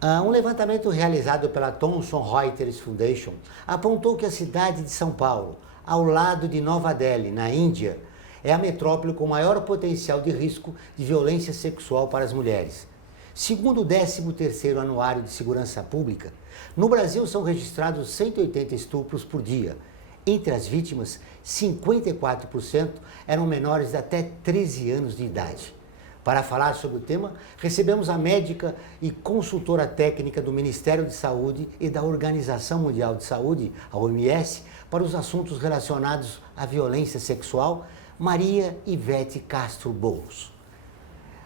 Um levantamento realizado pela Thomson Reuters Foundation apontou que a cidade de São Paulo, ao lado de Nova Delhi, na Índia, é a metrópole com maior potencial de risco de violência sexual para as mulheres. Segundo o 13º Anuário de Segurança Pública, no Brasil são registrados 180 estupros por dia. Entre as vítimas, 54% eram menores de até 13 anos de idade. Para falar sobre o tema, recebemos a médica e consultora técnica do Ministério de Saúde e da Organização Mundial de Saúde, a OMS, para os assuntos relacionados à violência sexual, Maria Ivete Castro Boulos.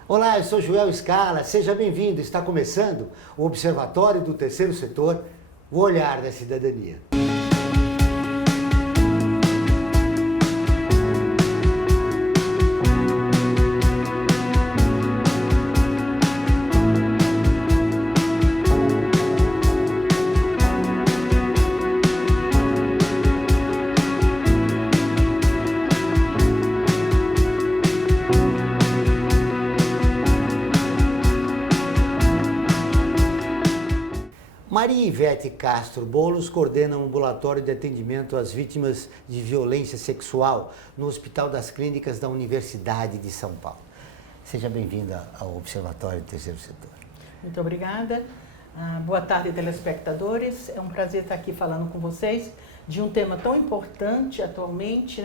Olá, eu sou Joel Scala, seja bem-vindo. Está começando o Observatório do Terceiro Setor, o Olhar da Cidadania. Maria Ivete Castro Boulos coordena um ambulatório de atendimento às vítimas de violência sexual no Hospital das Clínicas da Universidade de São Paulo. Seja bem-vinda ao Observatório do Terceiro Setor. Muito obrigada. Boa tarde, telespectadores. É um prazer estar aqui falando com vocês de um tema tão importante atualmente,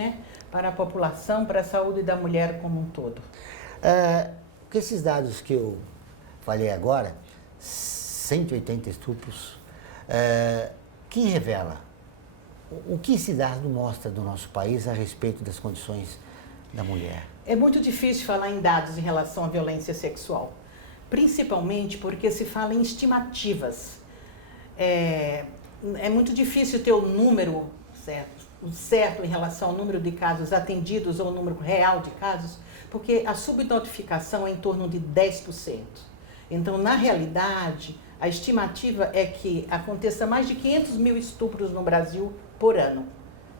para a população, para a saúde da mulher como um todo. Com esses dados que eu falei agora, 180 estupros, que revela o que esse dado mostra do nosso país a respeito das condições da mulher. É muito difícil falar em dados em relação à violência sexual, principalmente porque se fala em estimativas. É muito difícil ter o número certo em relação ao número de casos atendidos ou o número real de casos, porque a subnotificação é em torno de 10%. Então, na realidade, a estimativa é que aconteça mais de 500 mil estupros no Brasil por ano,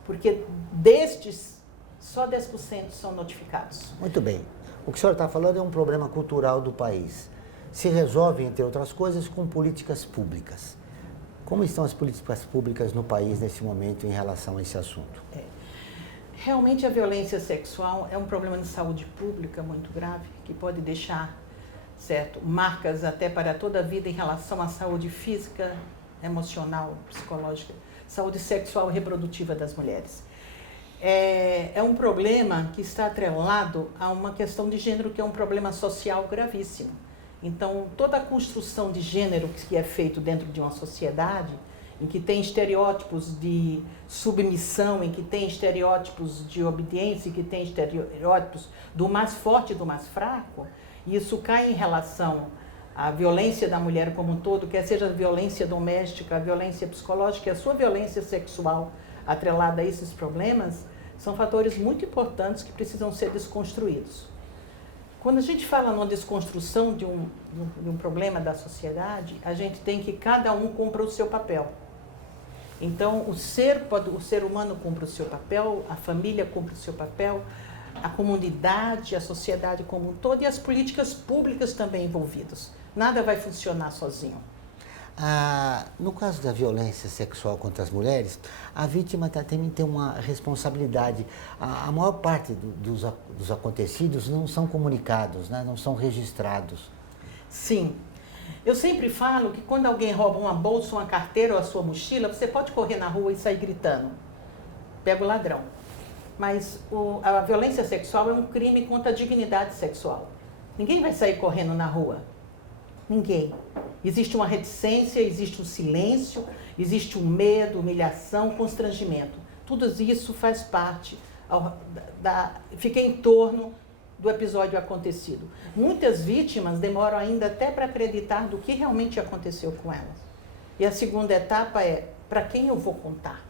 porque destes, só 10% são notificados. Muito bem. O que o senhor está falando é um problema cultural do país. Se resolve, entre outras coisas, com políticas públicas. Como estão as políticas públicas no país nesse momento em relação a esse assunto? Realmente a violência sexual é um problema de saúde pública muito grave, que pode deixar marcas até para toda a vida em relação à saúde física, emocional, psicológica, saúde sexual e reprodutiva das mulheres. É um problema que está atrelado a uma questão de gênero que é um problema social gravíssimo. Então, toda a construção de gênero que é feito dentro de uma sociedade, em que tem estereótipos de submissão, em que tem estereótipos de obediência, em que tem estereótipos do mais forte e do mais fraco, isso cai em relação à violência da mulher como um todo, quer seja a violência doméstica, a violência psicológica e a sua violência sexual atrelada a esses problemas, são fatores muito importantes que precisam ser desconstruídos. Quando a gente fala numa desconstrução de um problema da sociedade, a gente tem que cada um cumpra o seu papel. Então, o ser humano cumpre o seu papel, a família cumpre o seu papel, a comunidade, a sociedade como um todo e as políticas públicas também envolvidas. Nada vai funcionar sozinho. No caso da violência sexual contra as mulheres, a vítima também tem uma responsabilidade. A maior parte dos acontecidos não são comunicados, não são registrados. Sim. Eu sempre falo que quando alguém rouba uma bolsa, uma carteira ou a sua mochila, você pode correr na rua e sair gritando: pega o ladrão. Mas a violência sexual é um crime contra a dignidade sexual. Ninguém vai sair correndo na rua. Ninguém. Existe uma reticência, existe um silêncio, existe um medo, humilhação, constrangimento. Tudo isso faz parte, fica em torno do episódio acontecido. Muitas vítimas demoram ainda até para acreditar do que realmente aconteceu com elas. E a segunda etapa é: para quem eu vou contar?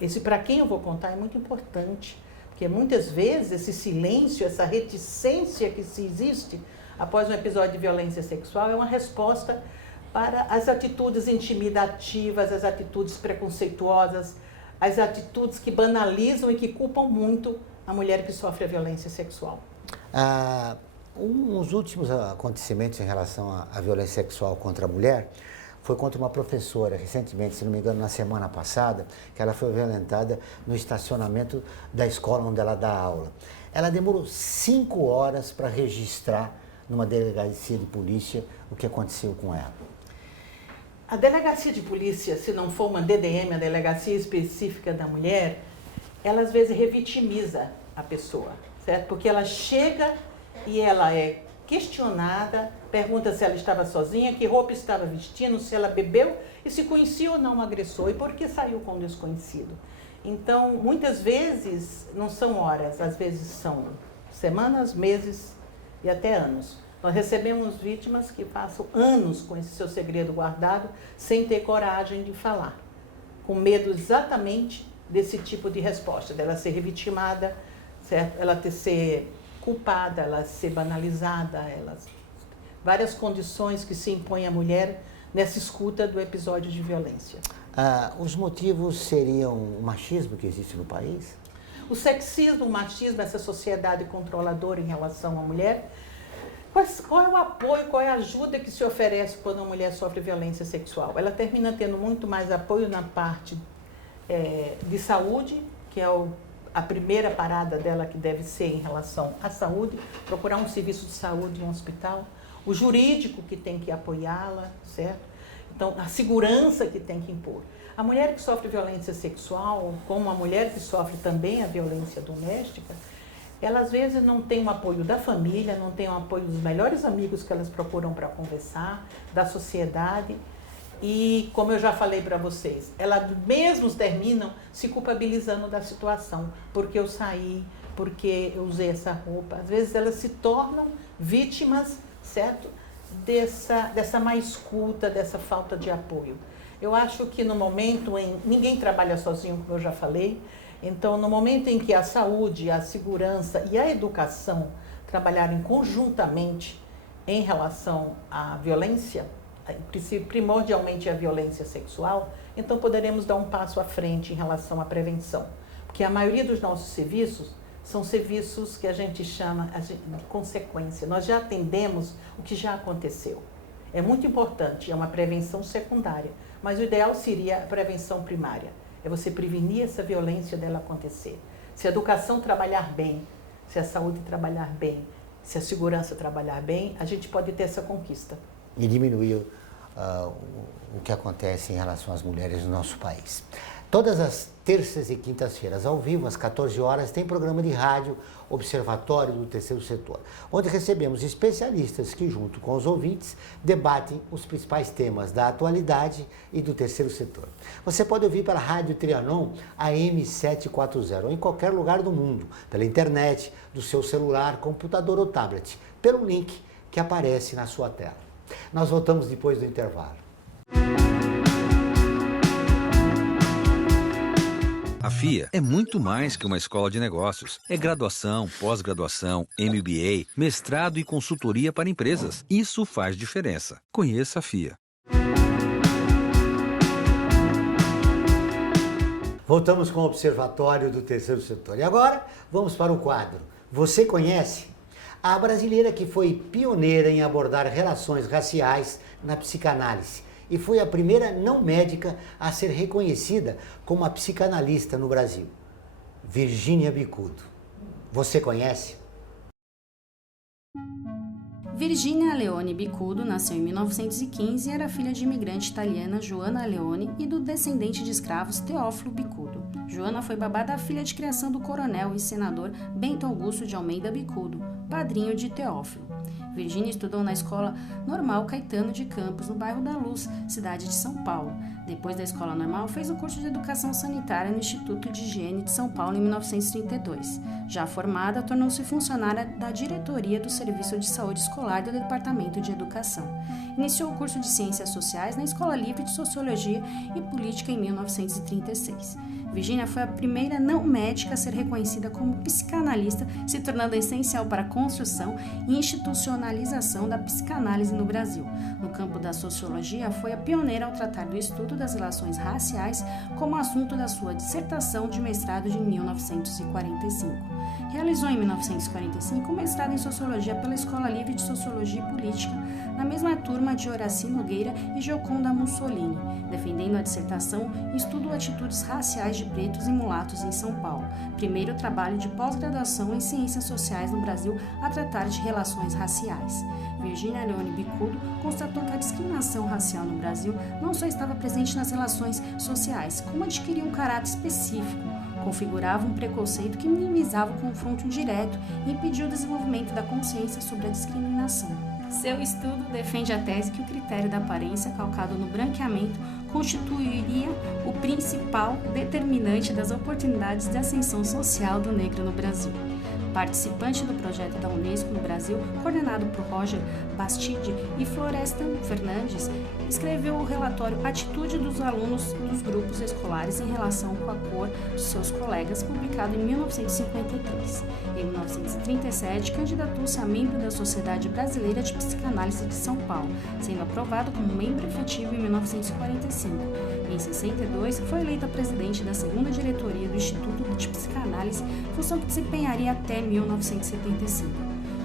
Esse para quem eu vou contar é muito importante, porque muitas vezes esse silêncio, essa reticência que se existe após um episódio de violência sexual é uma resposta para as atitudes intimidativas, as atitudes preconceituosas, as atitudes que banalizam e que culpam muito a mulher que sofre a violência sexual. Um dos últimos acontecimentos em relação à violência sexual contra a mulher foi contra uma professora, recentemente, se não me engano, na semana passada, que ela foi violentada no estacionamento da escola onde ela dá aula. Ela demorou 5 horas para registrar numa delegacia de polícia o que aconteceu com ela. A delegacia de polícia, se não for uma DDM, a delegacia específica da mulher, ela às vezes revitimiza a pessoa, certo? Porque ela chega e ela é questionada, pergunta se ela estava sozinha, que roupa estava vestindo, se ela bebeu e se conhecia ou não o agressor e por que saiu com o desconhecido. Então, muitas vezes não são horas, às vezes são semanas, meses e até anos. Nós recebemos vítimas que passam anos com esse seu segredo guardado, sem ter coragem de falar, com medo exatamente desse tipo de resposta, dela ser revitimada, certo? Ela ser culpada, ela ser banalizada, várias condições que se impõem à mulher nessa escuta do episódio de violência. Os motivos seriam o machismo que existe no país? O sexismo, o machismo, essa sociedade controladora em relação à mulher. Qual é o apoio, qual é a ajuda que se oferece quando uma mulher sofre violência sexual? Ela termina tendo muito mais apoio na parte de saúde, que é a primeira parada dela que deve ser em relação à saúde, procurar um serviço de saúde em um hospital, o jurídico que tem que apoiá-la, certo? Então, a segurança que tem que impor. A mulher que sofre violência sexual, como a mulher que sofre também a violência doméstica, ela às vezes não tem o apoio da família, não tem o apoio dos melhores amigos que elas procuram para conversar, da sociedade. E, como eu já falei para vocês, elas mesmos terminam se culpabilizando da situação. Porque eu saí, porque eu usei essa roupa. Às vezes elas se tornam vítimas, certo? Dessa má escuta, dessa falta de apoio. Eu acho que no momento ninguém trabalha sozinho, como eu já falei. Então, no momento em que a saúde, a segurança e a educação trabalharem conjuntamente em relação à violência, primordialmente a violência sexual, então poderemos dar um passo à frente em relação à prevenção. Porque a maioria dos nossos serviços são serviços que a gente chama de consequência. Nós já atendemos o que já aconteceu. É muito importante, é uma prevenção secundária, mas o ideal seria a prevenção primária. É você prevenir essa violência dela acontecer. Se a educação trabalhar bem, se a saúde trabalhar bem, se a segurança trabalhar bem, a gente pode ter essa conquista. E diminuir o que acontece em relação às mulheres no nosso país. Todas as terças e quintas-feiras, ao vivo, às 14 horas, tem programa de rádio Observatório do Terceiro Setor, onde recebemos especialistas que, junto com os ouvintes, debatem os principais temas da atualidade e do terceiro setor. Você pode ouvir pela Rádio Trianon AM 740 ou em qualquer lugar do mundo, pela internet, do seu celular, computador ou tablet, pelo link que aparece na sua tela. Nós voltamos depois do intervalo. A FIA é muito mais que uma escola de negócios. É graduação, pós-graduação, MBA, mestrado e consultoria para empresas. Isso faz diferença. Conheça a FIA. Voltamos com o Observatório do Terceiro Setor. E agora, vamos para o quadro. Você conhece? A brasileira que foi pioneira em abordar relações raciais na psicanálise e foi a primeira não médica a ser reconhecida como a psicanalista no Brasil. Virgínia Bicudo. Você conhece? Virginia Leone Bicudo nasceu em 1915 e era filha de imigrante italiana Joana Leone e do descendente de escravos Teófilo Bicudo. Joana foi babá da filha de criação do coronel e senador Bento Augusto de Almeida Bicudo, padrinho de Teófilo. Virginia estudou na Escola Normal Caetano de Campos, no bairro da Luz, cidade de São Paulo. Depois da Escola Normal, fez o curso de Educação Sanitária no Instituto de Higiene de São Paulo em 1932. Já formada, tornou-se funcionária da diretoria do Serviço de Saúde Escolar do Departamento de Educação. Iniciou o curso de Ciências Sociais na Escola Livre de Sociologia e Política em 1936. Virginia foi a primeira não médica a ser reconhecida como psicanalista, se tornando essencial para a construção e institucionalização da psicanálise no Brasil. No campo da sociologia, foi a pioneira ao tratar do estudo das relações raciais como assunto da sua dissertação de mestrado de 1945. Realizou em 1945 o mestrado em Sociologia pela Escola Livre de Sociologia e Política, na mesma turma de Horaci Nogueira e Gioconda Mussolini, defendendo a dissertação Estudo Atitudes Raciais de Pretos e Mulatos em São Paulo, primeiro trabalho de pós-graduação em Ciências Sociais no Brasil a tratar de relações raciais. Virginia Leone Bicudo constatou que a discriminação racial no Brasil não só estava presente nas relações sociais, como adquiria um caráter específico, configurava um preconceito que minimizava o confronto indireto e impediu o desenvolvimento da consciência sobre a discriminação. Seu estudo defende a tese que o critério da aparência calcado no branqueamento constituiria o principal determinante das oportunidades de ascensão social do negro no Brasil. Participante do projeto da Unesco no Brasil, coordenado por Roger Bastide e Florestan Fernandes, escreveu o relatório Atitude dos Alunos dos Grupos Escolares em Relação com a Cor de Seus Colegas, publicado em 1953. Em 1937, candidatou-se a membro da Sociedade Brasileira de Psicanálise de São Paulo, sendo aprovado como membro efetivo em 1945. Em 62, foi eleita presidente da segunda diretoria do Instituto de Psicanálise, função que desempenharia até 1975.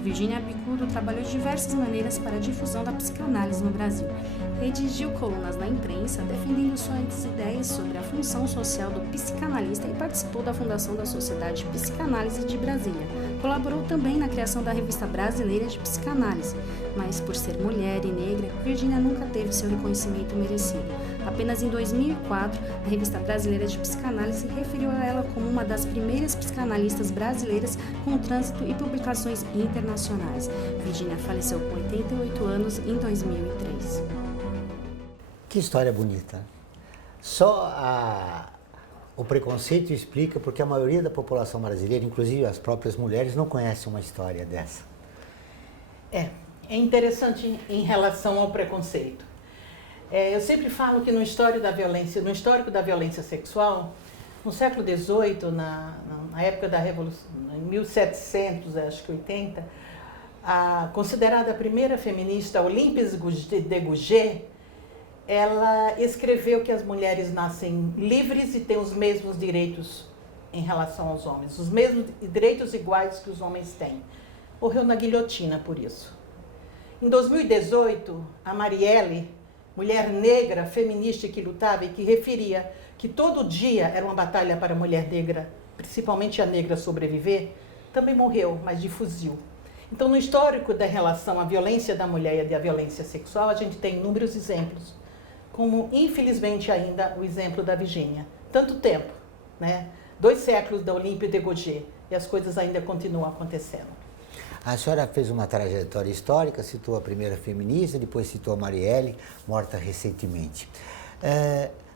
Virginia Bicudo trabalhou de diversas maneiras para a difusão da psicanálise no Brasil. Redigiu colunas na imprensa, defendendo suas ideias sobre a função social do psicanalista e participou da fundação da Sociedade de Psicanálise de Brasília. Colaborou também na criação da Revista Brasileira de Psicanálise, mas por ser mulher e negra, Virginia nunca teve seu reconhecimento merecido. Apenas em 2004, a Revista Brasileira de Psicanálise referiu a ela como uma das primeiras psicanalistas brasileiras com trânsito e publicações internacionais. Virginia faleceu com 88 anos em 2003. Que história bonita. Só o preconceito explica porque a maioria da população brasileira, inclusive as próprias mulheres, não conhece uma história dessa. É interessante em relação ao preconceito. Eu sempre falo que no histórico da violência sexual, no século XVIII, na época da Revolução, em 1780, a considerada a primeira feminista, Olympe de Gouges, ela escreveu que as mulheres nascem livres e têm os mesmos direitos em relação aos homens, os mesmos direitos iguais que os homens têm. Morreu na guilhotina por isso. Em 2018, a Marielle, mulher negra, feminista que lutava e que referia que todo dia era uma batalha para a mulher negra, principalmente a negra, sobreviver, também morreu, mas de fuzil. Então, no histórico da relação à violência da mulher e à violência sexual, a gente tem inúmeros exemplos, como, infelizmente, ainda o exemplo da Virginia. Tanto tempo, né? 2 séculos da Olympe de Gouges, e as coisas ainda continuam acontecendo. A senhora fez uma trajetória histórica, citou a primeira feminista, depois citou a Marielle, morta recentemente.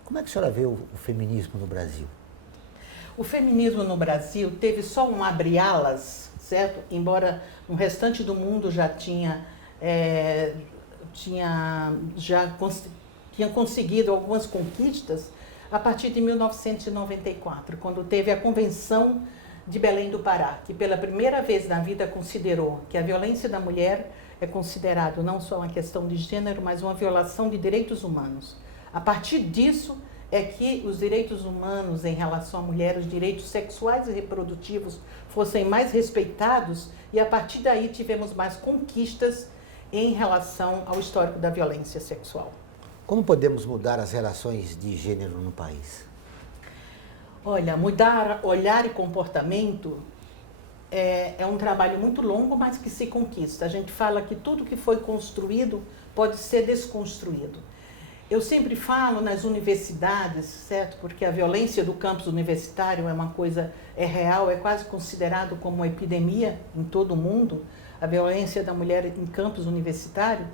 Como é que a senhora vê o feminismo no Brasil? O feminismo no Brasil teve só um abre-alas, certo? Embora no restante do mundo já tinha conseguido algumas conquistas a partir de 1994, quando teve a Convenção de Belém do Pará, que pela primeira vez na vida considerou que a violência da mulher é considerado não só uma questão de gênero, mas uma violação de direitos humanos. A partir disso é que os direitos humanos em relação à mulher, os direitos sexuais e reprodutivos fossem mais respeitados, e a partir daí tivemos mais conquistas em relação ao histórico da violência sexual. Como podemos mudar as relações de gênero no país? Olha, mudar olhar e comportamento é um trabalho muito longo, mas que se conquista. A gente fala que tudo que foi construído pode ser desconstruído. Eu sempre falo nas universidades, certo? Porque a violência do campus universitário é uma coisa, é real, é quase considerado como uma epidemia em todo o mundo, a violência da mulher em campus universitário.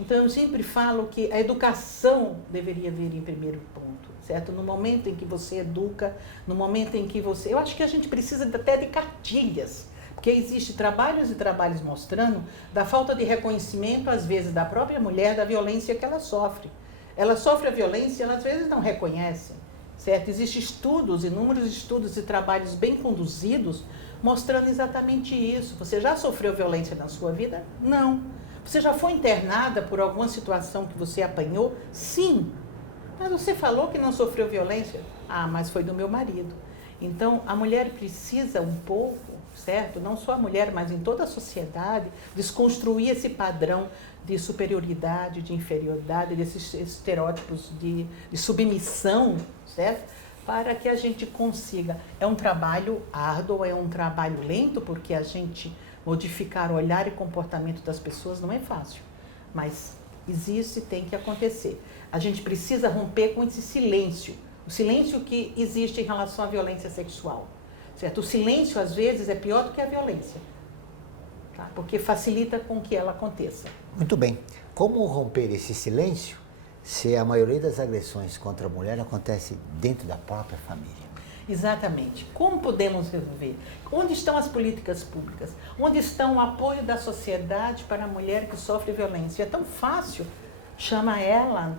Então, eu sempre falo que a educação deveria vir em primeiro ponto, certo? No momento em que você educa, no momento em que você... Eu acho que a gente precisa até de cartilhas, porque existem trabalhos e trabalhos mostrando da falta de reconhecimento, às vezes, da própria mulher, da violência que ela sofre. Ela sofre a violência e ela, às vezes, não reconhece, certo? Existem estudos, inúmeros estudos e trabalhos bem conduzidos mostrando exatamente isso. Você já sofreu violência na sua vida? Não. Você já foi internada por alguma situação que você apanhou? Sim. Mas você falou que não sofreu violência? Ah, mas foi do meu marido. Então, a mulher precisa um pouco, certo? Não só a mulher, mas em toda a sociedade, desconstruir esse padrão de superioridade, de inferioridade, desses estereótipos de submissão, certo? Para que a gente consiga. É um trabalho árduo, é um trabalho lento, porque a gente modificar o olhar e comportamento das pessoas não é fácil, mas existe e tem que acontecer. A gente precisa romper com esse silêncio, o silêncio que existe em relação à violência sexual, certo? O silêncio, às vezes, é pior do que a violência, tá? Porque facilita com que ela aconteça. Muito bem. Como romper esse silêncio se a maioria das agressões contra a mulher acontece dentro da própria família? Exatamente. Como podemos resolver? Onde estão as políticas públicas? Onde está o apoio da sociedade para a mulher que sofre violência? É tão fácil. Chama ela,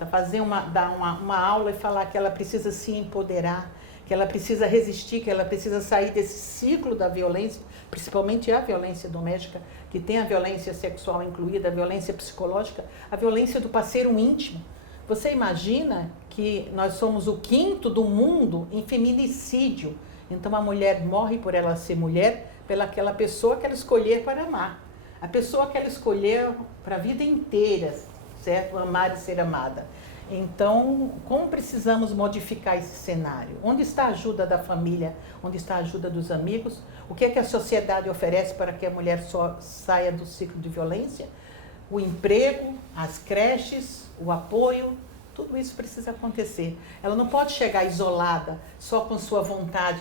dar uma aula e falar que ela precisa se empoderar, que ela precisa resistir, que ela precisa sair desse ciclo da violência, principalmente a violência doméstica, que tem a violência sexual incluída, a violência psicológica, a violência do parceiro íntimo. Você imagina que nós somos o 5º do mundo em feminicídio. Então a mulher morre por ela ser mulher, pelaquela pessoa que ela escolher para amar. A pessoa que ela escolher para a vida inteira, certo? Amar e ser amada. Então, como precisamos modificar esse cenário? Onde está a ajuda da família? Onde está a ajuda dos amigos? O que é que a sociedade oferece para que a mulher só saia do ciclo de violência? O emprego, as creches, o apoio, tudo isso precisa acontecer. Ela não pode chegar isolada, só com sua vontade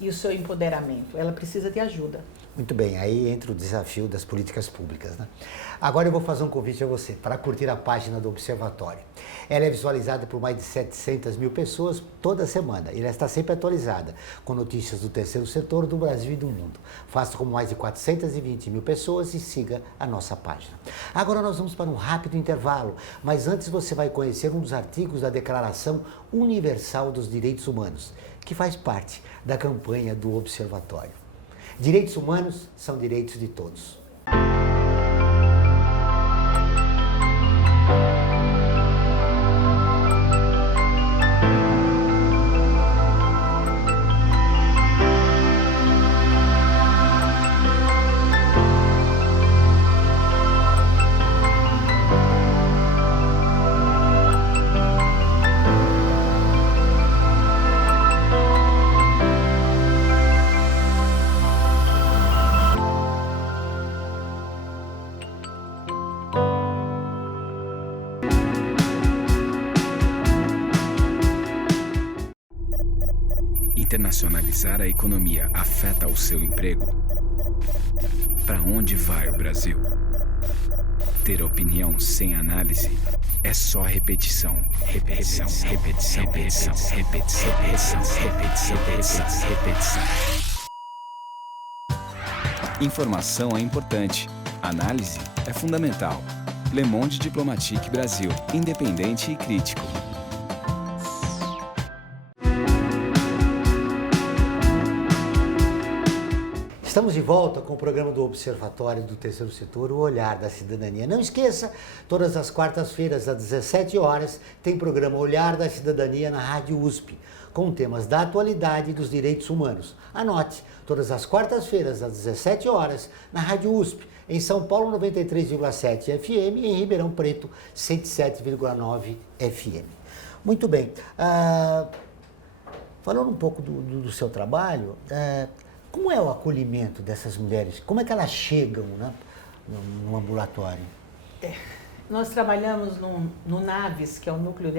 e o seu empoderamento. Ela precisa de ajuda. Muito bem, aí entra o desafio das políticas públicas, né? Agora eu vou fazer um convite a você para curtir a página do Observatório. Ela é visualizada por mais de 700 mil pessoas toda semana e ela está sempre atualizada com notícias do terceiro setor, do Brasil e do mundo. Faça como mais de 420 mil pessoas e siga a nossa página. Agora nós vamos para um rápido intervalo, mas antes você vai conhecer um dos artigos da Declaração Universal dos Direitos Humanos, que faz parte da campanha do Observatório. Direitos humanos são direitos de todos. Internacionalizar a economia afeta o seu emprego? Para onde vai o Brasil? Ter opinião sem análise é só repetição. Repetição, repetição, repetição, repetição, repetição, repetição, repetição, repetição. Informação é importante. Análise é fundamental. Le Monde Diplomatique Brasil. Independente e crítico. Estamos de volta com o programa do Observatório do Terceiro Setor, o Olhar da Cidadania. Não esqueça, todas as quartas-feiras, às 17 horas, tem programa Olhar da Cidadania na Rádio USP, com temas da atualidade e dos direitos humanos. Anote, todas as quartas-feiras, às 17 horas, na Rádio USP, em São Paulo, 93,7 FM e em Ribeirão Preto, 107,9 FM. Muito bem. Falando um pouco do seu trabalho, como é o acolhimento dessas mulheres? Como é que elas chegam, né, no ambulatório? Nós trabalhamos no NAVES, que é o Núcleo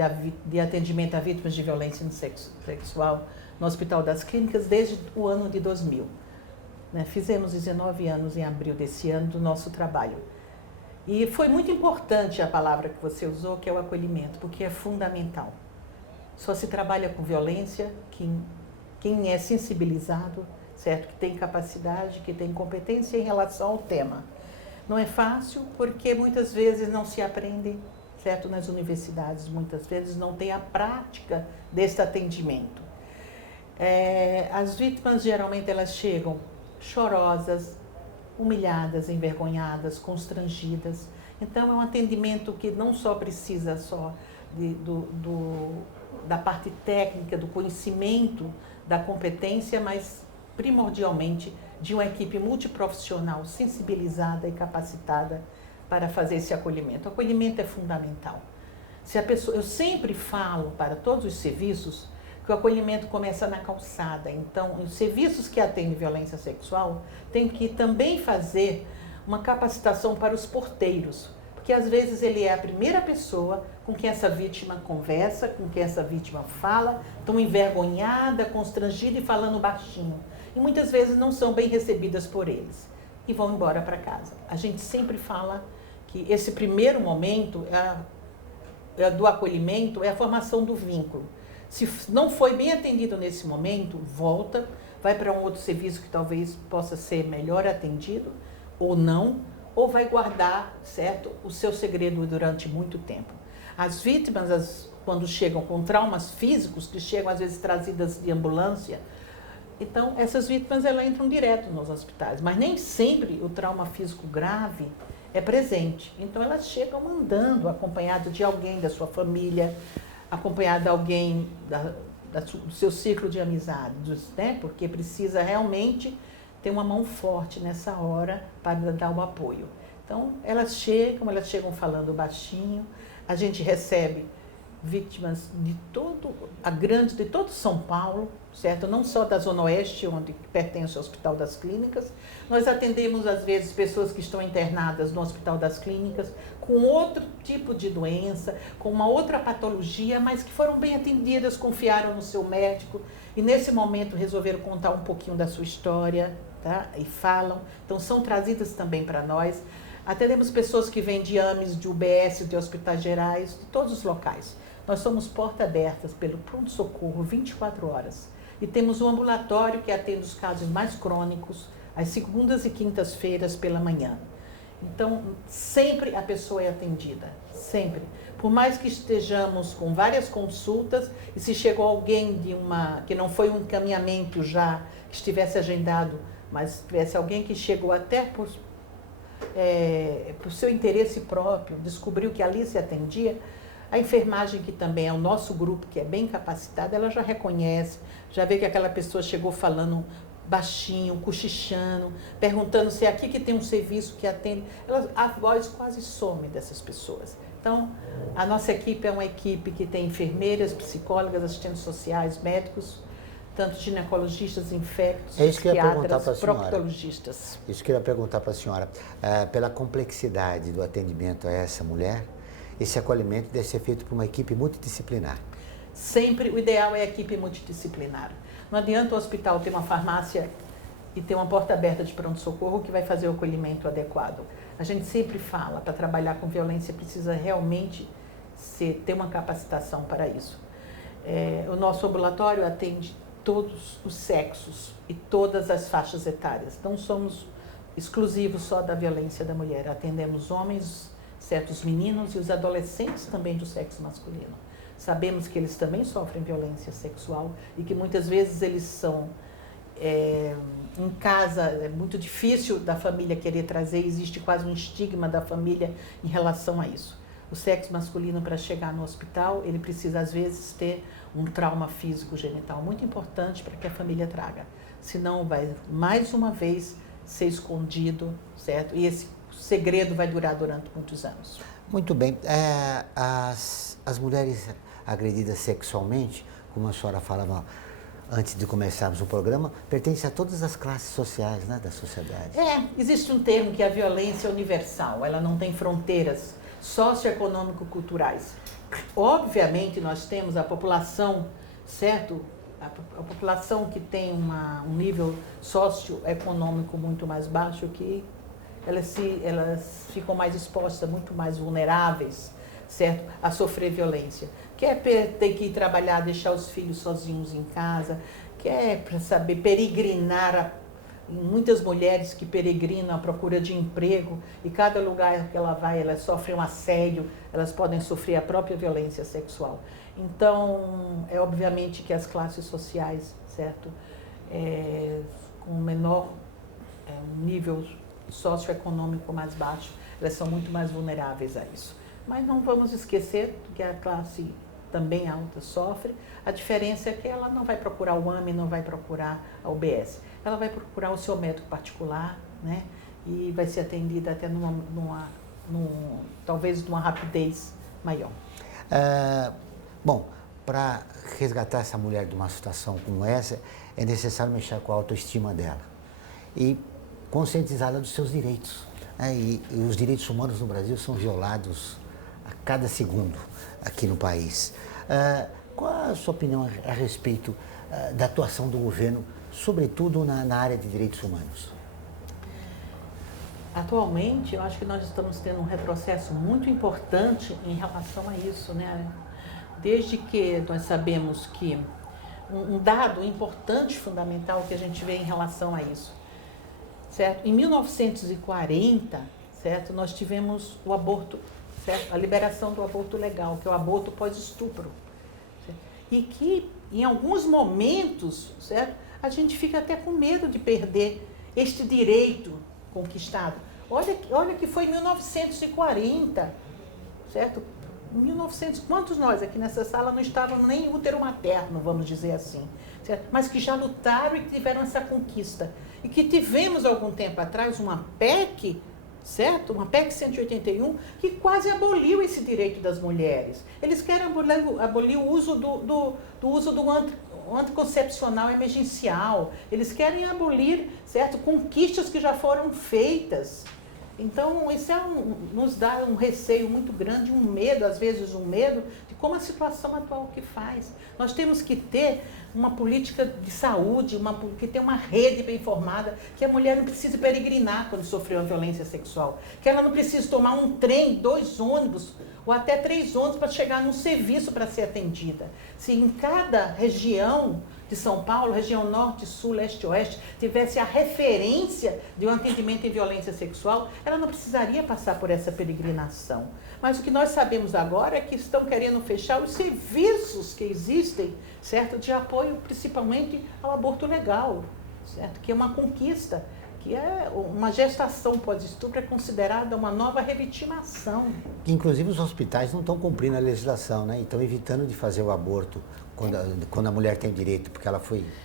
de Atendimento a Vítimas de Violência Sexual, no Hospital das Clínicas, desde o ano de 2000. Fizemos 19 anos em abril desse ano do nosso trabalho. E foi muito importante a palavra que você usou, que é o acolhimento, porque é fundamental. Só se trabalha com violência quem é sensibilizado, certo? Que tem capacidade, que tem competência em relação ao tema. Não é fácil porque muitas vezes não se aprende, certo? Nas universidades, muitas vezes não tem a prática desse atendimento. As vítimas geralmente elas chegam chorosas, humilhadas, envergonhadas, constrangidas. Então é um atendimento que não só precisa da parte técnica, do conhecimento, da competência, mas primordialmente de uma equipe multiprofissional sensibilizada e capacitada para fazer esse acolhimento. O acolhimento é fundamental. Eu sempre falo para todos os serviços que o acolhimento começa na calçada. Então, os serviços que atendem violência sexual têm que também fazer uma capacitação para os porteiros, porque às vezes ele é a primeira pessoa com quem essa vítima conversa, com quem essa vítima fala, tão envergonhada, constrangida e falando baixinho. E muitas vezes não são bem recebidas por eles e vão embora para casa. A gente sempre fala que esse primeiro momento do acolhimento é a formação do vínculo. Se não foi bem atendido nesse momento, volta, vai para um outro serviço que talvez possa ser melhor atendido ou não, ou vai guardar, certo, o seu segredo durante muito tempo. As vítimas, quando chegam com traumas físicos, que chegam às vezes trazidas de ambulância, então essas vítimas elas entram direto nos hospitais, mas nem sempre o trauma físico grave é presente. Então elas chegam andando, acompanhado de alguém da sua família, acompanhado de alguém do seu ciclo de amizades, né? Porque precisa realmente ter uma mão forte nessa hora para dar o apoio. Então, elas chegam falando baixinho, a gente recebe vítimas de todo São Paulo, certo? Não só da Zona Oeste, onde pertence ao Hospital das Clínicas. Nós atendemos, às vezes, pessoas que estão internadas no Hospital das Clínicas com outro tipo de doença, com uma outra patologia, mas que foram bem atendidas, confiaram no seu médico e, nesse momento, resolveram contar um pouquinho da sua história, tá? E falam. Então, são trazidas também para nós. Atendemos pessoas que vêm de AMES, de UBS, de hospitais gerais, de todos os locais. Nós somos portas abertas pelo pronto-socorro 24 horas. E temos um ambulatório que atende os casos mais crônicos, às segundas e quintas-feiras pela manhã. Então, sempre a pessoa é atendida, sempre. Por mais que estejamos com várias consultas, e se chegou alguém que não foi um encaminhamento já, que estivesse agendado, mas tivesse alguém que chegou até por seu interesse próprio, descobriu que ali se atendia, a enfermagem, que também é o nosso grupo, que é bem capacitada, ela já reconhece, já vê que aquela pessoa chegou falando baixinho, cochichando, perguntando se é aqui que tem um serviço que atende. A voz quase some dessas pessoas. Então, a nossa equipe é uma equipe que tem enfermeiras, psicólogas, assistentes sociais, médicos, tanto ginecologistas, infectos, psiquiatras, proctologistas. Isso que eu ia perguntar para a senhora. Pela complexidade do atendimento a essa mulher, esse acolhimento deve ser feito por uma equipe multidisciplinar. Sempre o ideal é a equipe multidisciplinar. Não adianta o hospital ter uma farmácia e ter uma porta aberta de pronto-socorro que vai fazer o acolhimento adequado. A gente sempre fala, para trabalhar com violência precisa realmente ter uma capacitação para isso. O nosso ambulatório atende todos os sexos e todas as faixas etárias. Não somos exclusivos só da violência da mulher, atendemos homens, certos meninos e os adolescentes também do sexo masculino. Sabemos que eles também sofrem violência sexual e que muitas vezes eles são em casa, é muito difícil da família querer trazer, existe quase um estigma da família em relação a isso. O sexo masculino, para chegar no hospital, ele precisa às vezes ter um trauma físico genital muito importante para que a família traga. Senão vai mais uma vez ser escondido, certo? E esse segredo vai durar durante muitos anos. Muito bem. As mulheres agredidas sexualmente, como a senhora falava antes de começarmos o programa, pertencem a todas as classes sociais, né, da sociedade. Existe um termo que é a violência universal, ela não tem fronteiras socioeconômico-culturais. Obviamente, nós temos a população, certo? A população que tem um nível socioeconômico muito mais baixo, que elas ficam mais expostas, muito mais vulneráveis, certo? A sofrer violência. Quer ter que ir trabalhar, deixar os filhos sozinhos em casa, quer, para saber, peregrinar muitas mulheres que peregrinam à procura de emprego e cada lugar que ela vai, elas sofrem um assédio, elas podem sofrer a própria violência sexual. Então, é obviamente que as classes sociais, certo, com menor nível socioeconômico mais baixo, elas são muito mais vulneráveis a isso. Mas não vamos esquecer que a classe também alta sofre. A diferença é que ela não vai procurar o AME, não vai procurar a UBS. Ela vai procurar o seu médico particular, né? E vai ser atendida até talvez numa rapidez maior. Bom, para resgatar essa mulher de uma situação como essa, é necessário mexer com a autoestima dela e conscientizá-la dos seus direitos. E os direitos humanos no Brasil são violados a cada segundo aqui no país. Qual a sua opinião a respeito da atuação do governo, sobretudo na área de direitos humanos? Atualmente, eu acho que nós estamos tendo um retrocesso muito importante em relação a isso, né? Desde que nós sabemos que um dado importante, fundamental, que a gente vê em relação a isso, certo? Em 1940, certo, nós tivemos o aborto, certo? A liberação do aborto legal, que é o aborto pós-estupro. E que, em alguns momentos, certo, a gente fica até com medo de perder este direito conquistado. Olha que foi em 1940, certo? Em 1900, quantos nós aqui nessa sala não estavam nem útero materno, vamos dizer assim, certo? Mas que já lutaram e tiveram essa conquista. E que tivemos, algum tempo atrás, uma PEC, certo? Uma PEC 181, que quase aboliu esse direito das mulheres. Eles querem abolir o uso do anticoncepcional emergencial. Eles querem abolir, certo? Conquistas que já foram feitas. Então, isso nos dá um receio muito grande, um medo, às vezes um medo, de como a situação atual que faz. Nós temos que ter uma política de saúde, que tenha uma rede bem formada, que a mulher não precise peregrinar quando sofreu uma violência sexual, que ela não precise tomar um trem, 2 ônibus, ou até 3 ônibus para chegar num serviço para ser atendida. Se em cada região de São Paulo, região norte, sul, leste, oeste, tivesse a referência de um atendimento em violência sexual, ela não precisaria passar por essa peregrinação. Mas o que nós sabemos agora é que estão querendo fechar os serviços que existem, certo, de apoio principalmente ao aborto legal, certo, que é uma conquista, que é uma gestação pós-estupro, é considerada uma nova revitimação. Inclusive os hospitais não estão cumprindo a legislação, né? E estão evitando de fazer o aborto quando a mulher tem direito, porque ela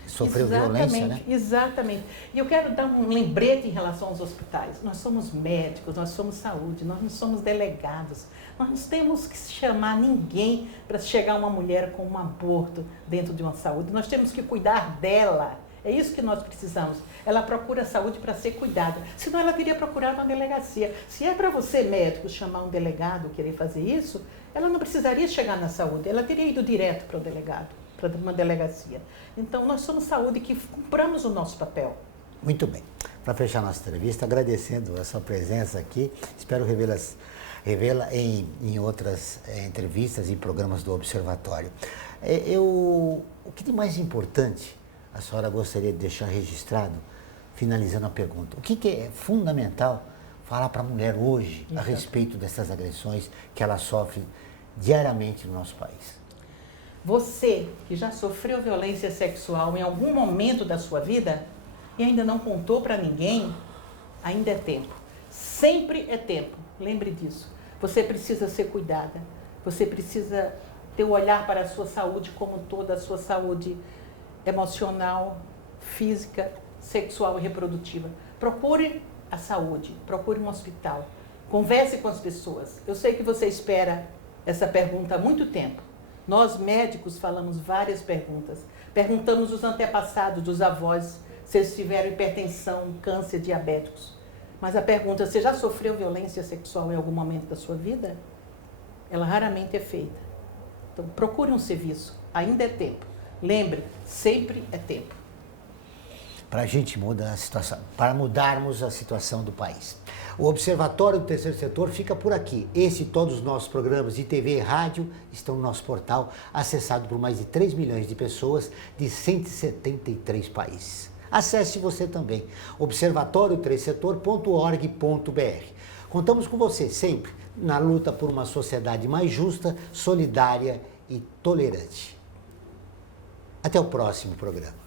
sofreu violência, né? Exatamente. E eu quero dar um lembrete em relação aos hospitais. Nós somos médicos, nós somos saúde, nós não somos delegados. Nós não temos que chamar ninguém para chegar uma mulher com um aborto dentro de uma saúde. Nós temos que cuidar dela. É isso que nós precisamos. Ela procura saúde para ser cuidada. Senão ela teria procurado uma delegacia. Se é para você, médico, chamar um delegado, querer fazer isso, ela não precisaria chegar na saúde. Ela teria ido direto para o delegado, para uma delegacia. Então, nós somos saúde que cumpramos o nosso papel. Muito bem. Para fechar nossa entrevista, agradecendo a sua presença aqui. Espero revê-la em outras entrevistas e programas do Observatório. O que de mais importante a senhora gostaria de deixar registrado, finalizando a pergunta? O que é fundamental falar para a mulher hoje a respeito dessas agressões que ela sofre diariamente no nosso país? Você que já sofreu violência sexual em algum momento da sua vida e ainda não contou para ninguém, ainda é tempo. Sempre é tempo. Lembre disso. Você precisa ser cuidada. Você precisa ter o olhar para a sua saúde como toda a sua saúde emocional, física, sexual e reprodutiva. Procure a saúde, procure um hospital, converse com as pessoas. Eu sei que você espera essa pergunta há muito tempo. Nós, médicos, falamos várias perguntas. Perguntamos os antepassados dos avós se eles tiveram hipertensão, câncer, diabéticos. Mas a pergunta, você já sofreu violência sexual em algum momento da sua vida? Ela raramente é feita. Então, procure um serviço, ainda é tempo. Lembre, sempre é tempo. Para a gente mudar a situação, para mudarmos a situação do país. O Observatório do Terceiro Setor fica por aqui. Esse e todos os nossos programas de TV e rádio estão no nosso portal, acessado por mais de 3 milhões de pessoas de 173 países. Acesse você também, observatório3setor.org.br. Contamos com você sempre na luta por uma sociedade mais justa, solidária e tolerante. Até o próximo programa.